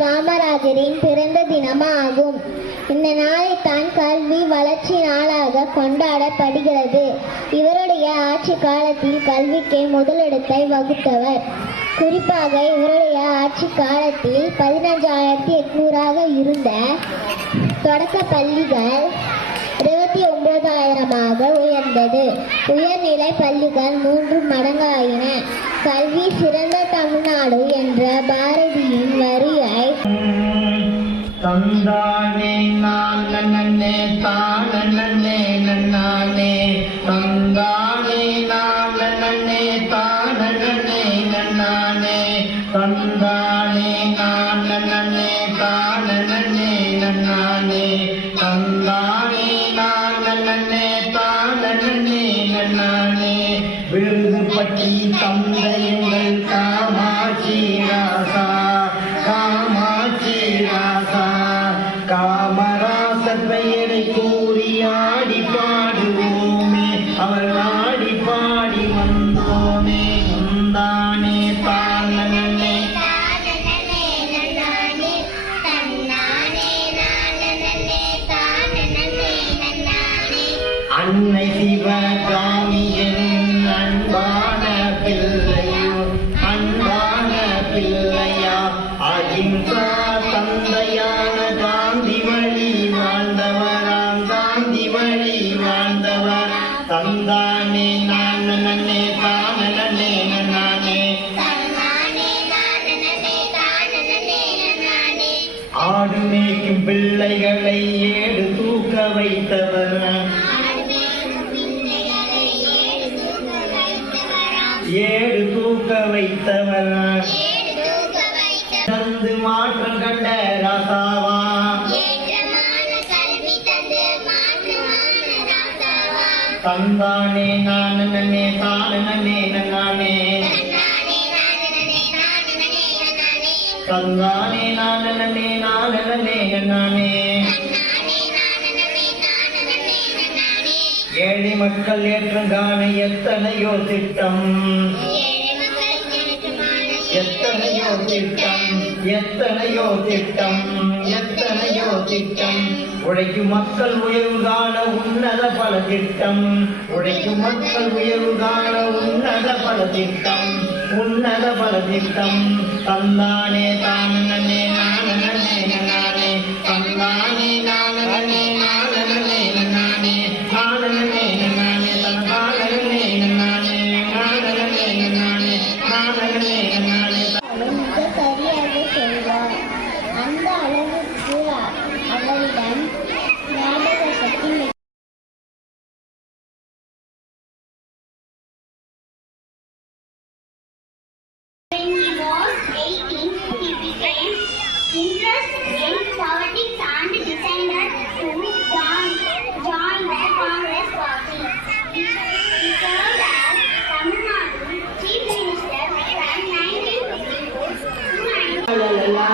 காமராஜரின் பிறந்த தினமாகும். இந்த நாளைத்தான் கல்வி வளர்ச்சி நாளாக கொண்டாடப்படுகிறது. இவருடைய ஆட்சி காலத்தில் கல்விக்கு முதலிடத்தை வகுத்தவர். குறிப்பாக இவருடைய ஆட்சி காலத்தில் 15,800 இருந்த தொடக்க பள்ளிகள் 29,000 உயர்ந்தது. உயர்நிலை பள்ளிகள் 3 மடங்காயின. கல்வி சிறந்த தமிழ்நாடு என்ற பாரதியின் வரியை தந்தானே நானே தானே நன்னானே தந்தானே நானே தானே நன்னானே தந்தானே நானே தானே நன்னானே தந்தானே நானே தானே நன்னானே விருது பட்டி தந்தையுங்கள் காமாட்சி ராசா காமாட்சி ராசா காமராசர் பெயரை கூறி ஆடி பாடுவோமே அவர் ஆடி பாடி வந்தோமே முந்தானே தானே அன்னை சிவகாமியின் அன்பான பிள்ளையோ அன்பான பிள்ளையா அகிம்சா தந்தையான காந்தி வழி வாழ்ந்தவராம் காந்தி வழி வாழ்ந்தவர் தந்தானே நானே தானே நானே ஆடு மேய்க்கும் பிள்ளைகளை ஏடு தூக்க வைத்தவர் ஏடு தூக்க வைத்தவர் தந்து மாற்றம் கண்ட ராசாவா தந்தானே நானே தானே நானே தந்தானே நானே நானே ஏழை மக்கள் ஏற்றங்கான எத்தனையோ திட்டம் எத்தனையோ திட்டம் எத்தனையோ திட்டம் எத்தனையோ திட்டம் உழைக்கும் மக்கள் உயர்வு காண உன்னத பல திட்டம் உழைக்கும் மக்கள் உயர்வு காண உன்னத பல திட்டம் உன்னத பல திட்டம் தந்தானே தானே நானே நானே தந்தானே நானே நானே நானே நானே நானே தனதானே நானே நானே நானே நானே நானே மிக சரியாக சொல்வார். அந்த அளவுக்கு அவரிடம் ஞாபக சக்தி When he was 18, he became interested in politics and decided to join the Congress party. He served as Tamil Nadu Chief Minister from 1952 to 1953.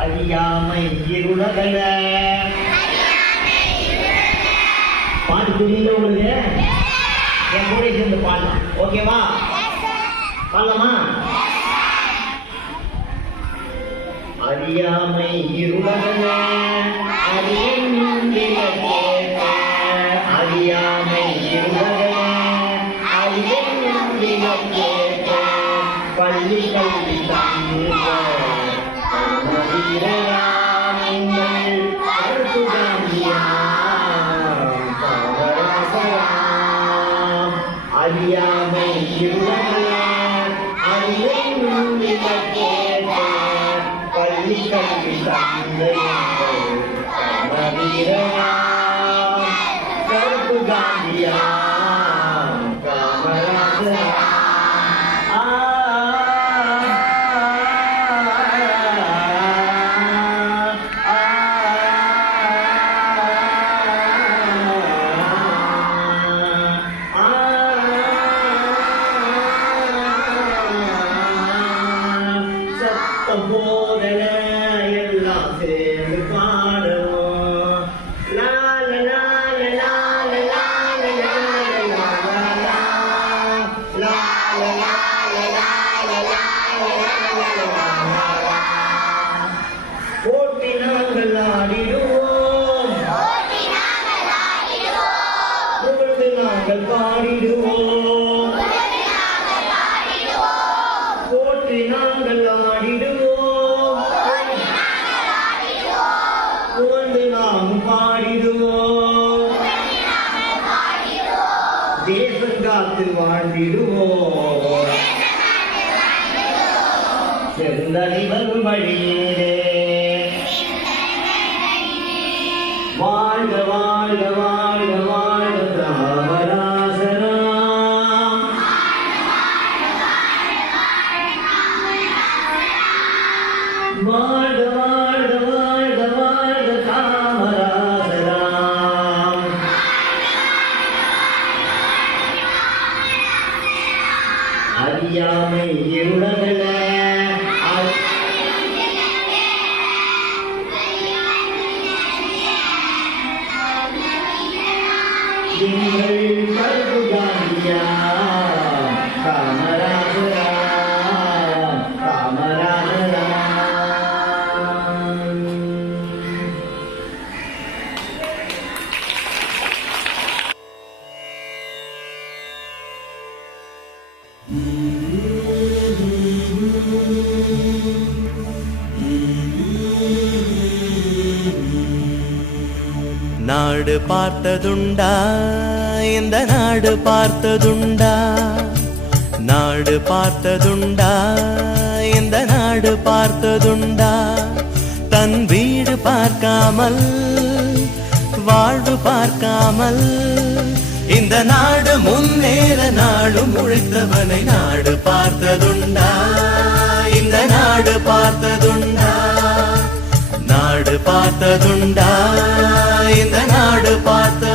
அறியாமை இருளகல பாட்டு புரியுது உங்களுக்கு? என் கூட சேர்ந்து பாடலாம். ஓகேவா? பாடலாமா? அறியாமை இருளகல அறியாமை இருளகல பள்ளி கல்வி அறியாமை பள்ளி கல்வி கருப்பு காந்தியா காமராஜா போதல எல்லாம் சேர்ந்து பாடுவோம். லா லா லா லா லா லா லா லா லா லா லா போட்டி நாங்கள் ஆடிடுவோம், புகழ்ந்து நாங்கள் பாடிடுவோம். போற்றி நாங்கள் ஆடிடுவோம், புகழ்ந்து நாம் பாடிடுவோம். தேசம் காத்து வாழ்ந்திடுவோம், செந்தனிவர் வழியிலே வாழ்க வாழ்க வாழ்க வாழ்க காமராசரா. வாழ்க வாழ்க வாழ்க வாழ்க காமராசரா. அறியாமை இருளகல எங்கள் கருப்பு காந்தியா காமராஜரா காமராஜரா. நாடு பார்த்ததுண்டா, இந்த நாடு பார்த்ததுண்டா, நாடு பார்த்ததுண்டா, இந்த நாடு பார்த்ததுண்டா. தன் வீடு பார்க்காமல் வாழ்வு பார்க்காமல் இந்த நாடு முன்னேற நாடும் உழைத்தவனை நாடு பார்த்ததுண்டா, இந்த நாடு பார்த்ததுண்டா, நாடு பார்த்ததுண்டா, இந்த நாடு பார்த்த